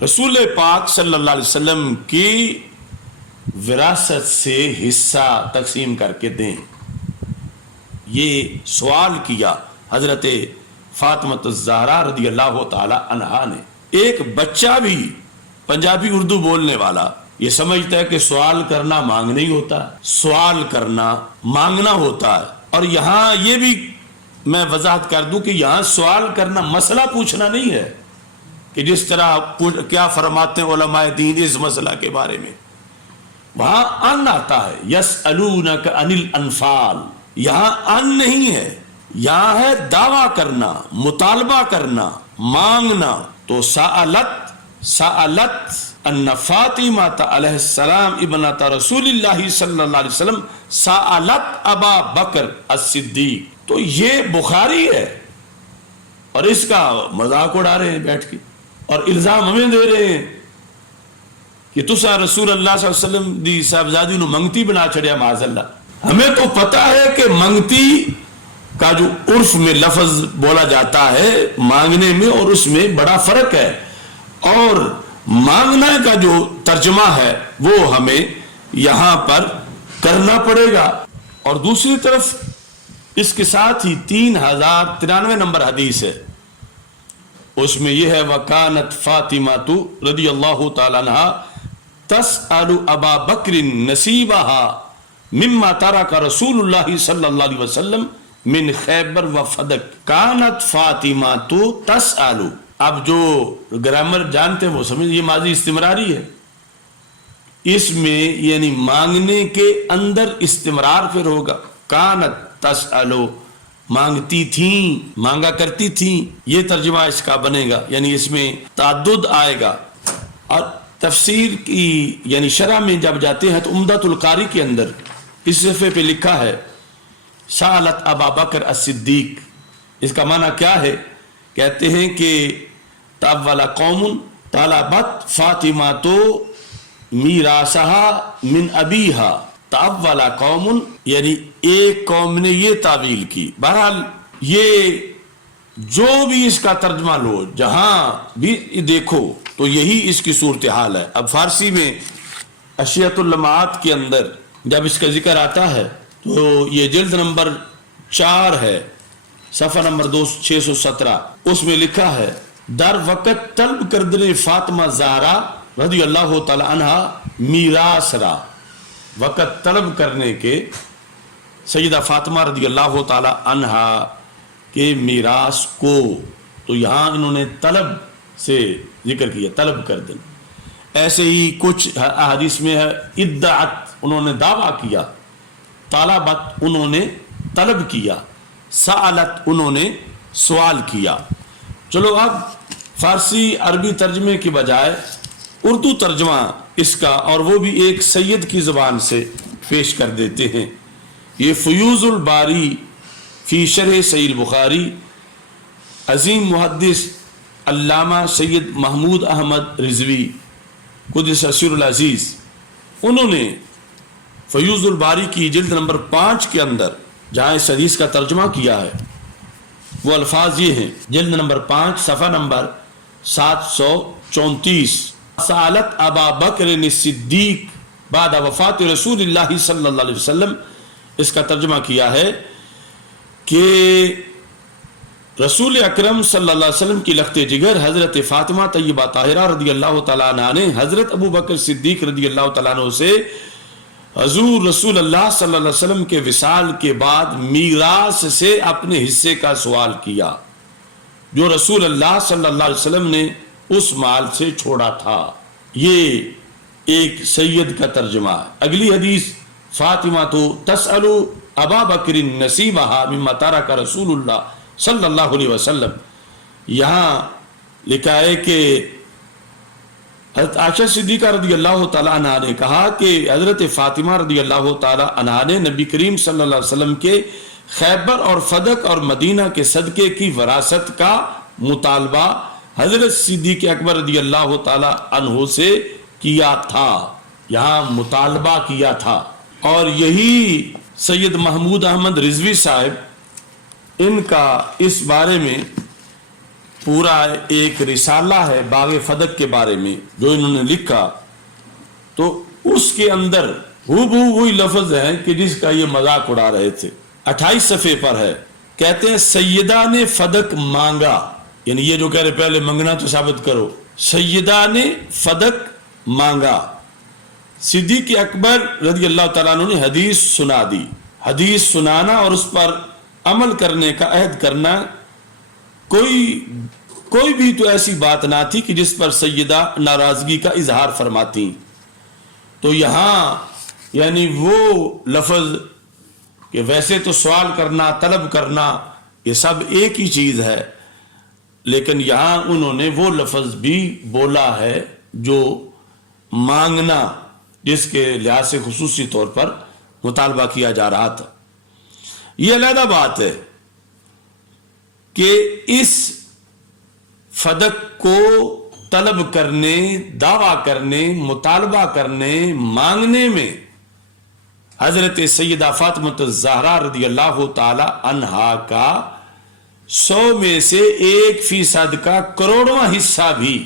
رسول پاک صلی اللہ علیہ وسلم کی وراثت سے حصہ تقسیم کر کے دیں. یہ سوال کیا حضرت فاطمہ الزہرا رضی اللہ تعالی عنہا نے. ایک بچہ بھی پنجابی اردو بولنے والا یہ سمجھتا ہے کہ سوال کرنا مانگنا ہی ہوتا ہے، سوال کرنا مانگنا ہوتا ہے. اور یہاں یہ بھی میں وضاحت کر دوں کہ یہاں سوال کرنا مسئلہ پوچھنا نہیں ہے، کہ جس طرح کیا فرماتے ہیں علماء دین اس مسئلہ کے بارے میں. وہاں ان آتا ہے، یسألونک عن الانفال، یہاں ان نہیں ہے، یہاں ہے دعویٰ کرنا، مطالبہ کرنا، مانگنا. تو سألت ان فاطمہ علیہ السلام ابنت رسول اللہ صلی اللہ علیہ وسلم سألت ابا بکر الصدیق. تو یہ بخاری ہے اور اس کا مذاق اڑا رہے ہیں بیٹھ کے، اور الزام ہمیں دے رہے ہیں کہ تسا رسول اللہ صلی اللہ علیہ وسلم دی صاحبزادی نو منگتی بنا چھڑیا. معاذ اللہ، ہمیں تو پتا ہے کہ منگتی کا جو عرف میں لفظ بولا جاتا ہے مانگنے میں، اور اس میں بڑا فرق ہے، اور مانگنا کا جو ترجمہ ہے وہ ہمیں یہاں پر کرنا پڑے گا. اور دوسری طرف اس کے ساتھ ہی 3093 نمبر حدیث ہے، اس میں یہ ہے وَكَانَتْ فَاطِمَةُ رضی اللہ تعالیٰ عنہ تَسْأَلُ أَبَا بَكْرٍ نَصِيبَهَا مِمَّا تَرَكَ رسول اللہ صلی اللہ علیہ وسلم من خیبر و فدق. کانت فاطمہ تسألو. اب جو گرامر جانتے ہیں وہ سمجھ، یہ ماضی استمراری ہے، اس میں یعنی مانگنے کے اندر استمرار پھر ہوگا. کانت تسألو، مانگتی تھیں، مانگا کرتی تھیں، یہ ترجمہ اس کا بنے گا، یعنی اس میں تعدد آئے گا. اور تفسیر کی یعنی شرح میں جب جاتے ہیں تو عمدۃ القاری کے اندر اس صفحے پہ لکھا ہے سألت ابا بکر الصدیق. اس کا معنی کیا ہے؟ کہتے ہیں کہ تاول قوم طلبت فاطمہ تو میراثها من ابیہا. تاول قوم یعنی ایک قوم نے یہ تعویل کی. بہرحال یہ جو بھی اس کا ترجمہ لو، جہاں بھی دیکھو تو یہی اس کی صورتحال ہے. اب فارسی میں اشیاء اللمعات کے اندر جب اس کا ذکر آتا ہے تو یہ جلد نمبر 4 ہے، صفحہ نمبر 617، اس میں لکھا ہے در وقت طلب کردنے فاطمہ زہرا رضی اللہ تعالی عنہ میراث را. وقت طلب کرنے کے سیدہ فاطمہ رضی اللہ تعالی عنہ کے میراث کو، تو یہاں انہوں نے طلب سے ذکر کیا، طلب کر دیں. ایسے ہی کچھ احادیث میں ہے ادعت، انہوں نے دعویٰ کیا، طالبت انہوں نے طلب کیا، سألت انہوں نے سوال کیا. چلو اب فارسی عربی ترجمے کی بجائے اردو ترجمہ اس کا، اور وہ بھی ایک سید کی زبان سے پیش کر دیتے ہیں. یہ فیوز الباری فی شرح صحیح البخاری عظیم محدث علامہ سید محمود احمد رضوی قدس سر العزیز، انہوں نے فیوض الباری کی جلد نمبر 5 کے اندر جہاں اس حدیث کا ترجمہ کیا ہے وہ الفاظ یہ ہیں، جلد نمبر 5 صفحہ نمبر 734، سالت ابا بکر صدیق بعد وفات رسول اللہ صلی اللہ علیہ وسلم، اس کا ترجمہ کیا ہے کہ رسول اکرم صلی اللہ علیہ وسلم کی لخت جگر حضرت فاطمہ طیبہ طاہرہ رضی اللہ تعالیٰ عنہ نے حضرت ابو بکر صدیق رضی اللہ تعالیٰ عنہ سے حضور رسول اللہ صلی اللہ علیہ وسلم کے وصال کے بعد میراث سے اپنے حصے کا سوال کیا جو رسول اللہ صلی اللہ علیہ وسلم نے اس مال سے چھوڑا تھا۔ یہ ایک سید کا ترجمہ ہے۔ اگلی حدیث، فاطمہ تو تسأل ابا بکر نصیبہا مما ترک رسول اللہ صلی اللہ علیہ وسلم، یہاں لکھا ہے کہ حضرت عائشہ صدیقہ رضی اللہ تعالیٰ عنہ نے کہا کہ حضرت فاطمہ رضی اللہ تعالیٰ عنہ نے نبی کریم صلی اللہ علیہ وسلم کے خیبر اور فدق اور مدینہ کے صدقے کی وراثت کا مطالبہ حضرت صدیق اکبر رضی اللہ تعالیٰ عنہ سے کیا تھا، یہاں مطالبہ کیا تھا۔ اور یہی سید محمود احمد رضوی صاحب، ان کا اس بارے میں پورا ایک رسالہ ہے باغ فدق کے بارے میں جو انہوں نے لکھا، تو اس کے اندر وہی لفظ ہیں کہ جس کا یہ مذاق اڑا رہے تھے۔ 28 صفحے پر ہے، کہتے ہیں سیدہ نے فدق مانگا، یعنی یہ جو کہہ رہے پہلے منگنا تو ثابت کرو، سیدہ نے فدق مانگا، صدیق اکبر رضی اللہ تعالیٰ عنہ نے حدیث سنا دی۔ حدیث سنانا اور اس پر عمل کرنے کا عہد کرنا، کوئی بھی تو ایسی بات نہ تھی کہ جس پر سیدہ ناراضگی کا اظہار فرماتی۔ تو یہاں یعنی وہ لفظ کہ ویسے تو سوال کرنا، طلب کرنا، یہ سب ایک ہی چیز ہے، لیکن یہاں انہوں نے وہ لفظ بھی بولا ہے جو مانگنا، جس کے لحاظ سے خصوصی طور پر مطالبہ کیا جا رہا تھا۔ یہ علیحدہ بات ہے کہ اس فدق کو طلب کرنے، دعویٰ کرنے، مطالبہ کرنے، مانگنے میں حضرت سیدہ فاطمہ الزہرا رضی اللہ تعالی عنہا کا 100 میں سے 1% کا کروڑواں حصہ بھی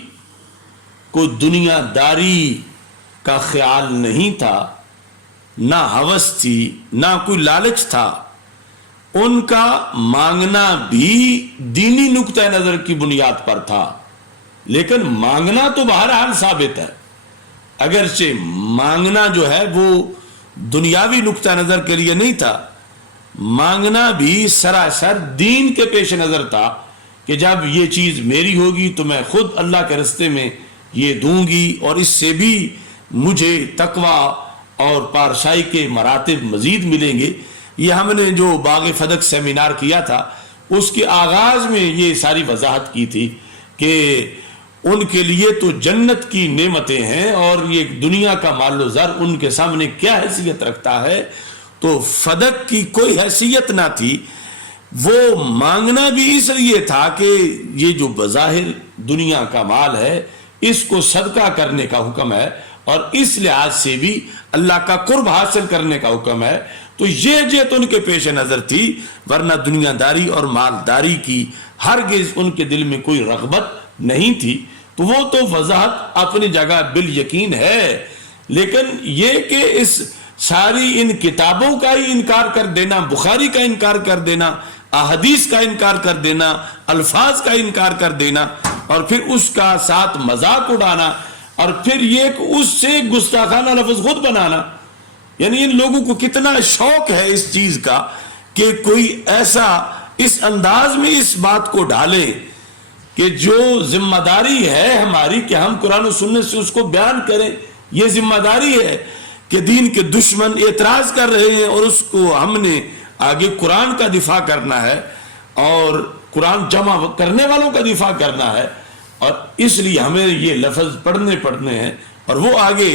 کوئی دنیا داری کا خیال نہیں تھا، نہ ہوس تھی، نہ کوئی لالچ تھا۔ ان کا مانگنا بھی دینی نقطہ نظر کی بنیاد پر تھا، لیکن مانگنا تو بہرحال ثابت ہے، اگرچہ مانگنا جو ہے وہ دنیاوی نقطہ نظر کے لیے نہیں تھا، مانگنا بھی سراسر دین کے پیش نظر تھا کہ جب یہ چیز میری ہوگی تو میں خود اللہ کے راستے میں یہ دوں گی، اور اس سے بھی مجھے تقویٰ اور پارسائی کے مراتب مزید ملیں گے۔ یہ ہم نے جو باغ فدق سیمینار کیا تھا اس کے آغاز میں یہ ساری وضاحت کی تھی کہ ان کے لیے تو جنت کی نعمتیں ہیں اور یہ دنیا کا مال و زر ان کے سامنے کیا حیثیت رکھتا ہے۔ تو فدق کی کوئی حیثیت نہ تھی، وہ مانگنا بھی اس لیے تھا کہ یہ جو بظاہر دنیا کا مال ہے اس کو صدقہ کرنے کا حکم ہے، اور اس لحاظ سے بھی اللہ کا قرب حاصل کرنے کا حکم ہے۔ تو یہ جیت ان کے پیش نظر تھی، ورنہ دنیا داری اور مالداری کی ہرگز ان کے دل میں کوئی رغبت نہیں تھی۔ تو وہ تو وضاحت اپنی جگہ بالیقین ہے، لیکن یہ کہ اس ساری ان کتابوں کا ہی انکار کر دینا، بخاری کا انکار کر دینا، احادیث کا انکار کر دینا، الفاظ کا انکار کر دینا، اور پھر اس کا ساتھ مذاق اڑانا، اور پھر یہ کہ اس سے گستاخانہ لفظ خود بنانا، یعنی ان لوگوں کو کتنا شوق ہے اس چیز کا کہ کوئی ایسا اس انداز میں اس بات کو ڈالے کہ جو ذمہ داری ہے ہماری کہ ہم قرآن و سنت سے اس کو بیان کریں۔ یہ ذمہ داری ہے کہ دین کے دشمن اعتراض کر رہے ہیں اور اس کو ہم نے آگے قرآن کا دفاع کرنا ہے اور قرآن جمع کرنے والوں کا دفاع کرنا ہے، اور اس لیے ہمیں یہ لفظ پڑھنے ہیں، اور وہ آگے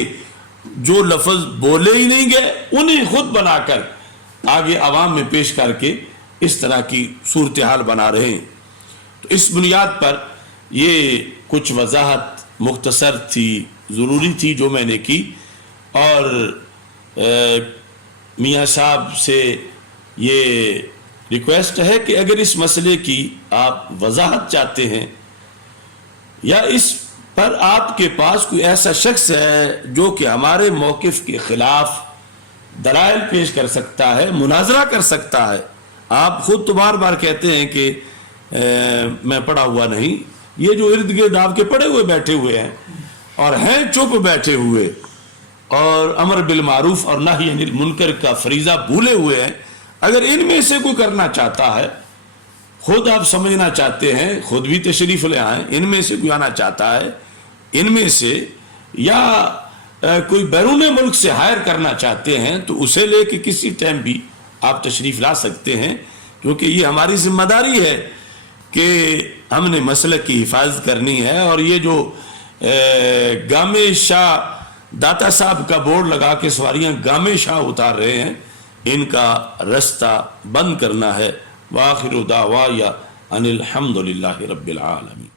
جو لفظ بولے ہی نہیں گئے انہیں خود بنا کر آگے عوام میں پیش کر کے اس طرح کی صورتحال بنا رہے ہیں۔ تو اس بنیاد پر یہ کچھ وضاحت مختصر تھی، ضروری تھی جو میں نے کی، اور میاں صاحب سے یہ ریکویسٹ ہے کہ اگر اس مسئلے کی آپ وضاحت چاہتے ہیں یا اس پر آپ کے پاس کوئی ایسا شخص ہے جو کہ ہمارے موقف کے خلاف دلائل پیش کر سکتا ہے، مناظرہ کر سکتا ہے. آپ خود تو بار بار کہتے ہیں کہ میں پڑھا ہوا نہیں. یہ جو ارد گرد آپ کے پڑھے ہوئے بیٹھے ہوئے ہیں اور ہیں چپ بیٹھے ہوئے اور امر بالمعروف اور نہی عن المنکر کا فریضہ بھولے ہوئے ہیں، اگر ان میں سے کوئی کرنا چاہتا ہے، خود آپ سمجھنا چاہتے ہیں، خود بھی تشریف لے آئیں، ان میں سے کوئی آنا چاہتا ہے ان میں سے، یا کوئی بیرون ملک سے ہائر کرنا چاہتے ہیں تو اسے لے کے کسی ٹائم بھی آپ تشریف لا سکتے ہیں، کیونکہ یہ ہماری ذمہ داری ہے کہ ہم نے مسلک کی حفاظت کرنی ہے. اور یہ جو گامے شاہ داتا صاحب کا بورڈ لگا کے سواریاں گامے شاہ اتار رہے ہیں، ان کا رستہ بند کرنا ہے. وآخر دعوایا ان الحمد للہ رب العالمین.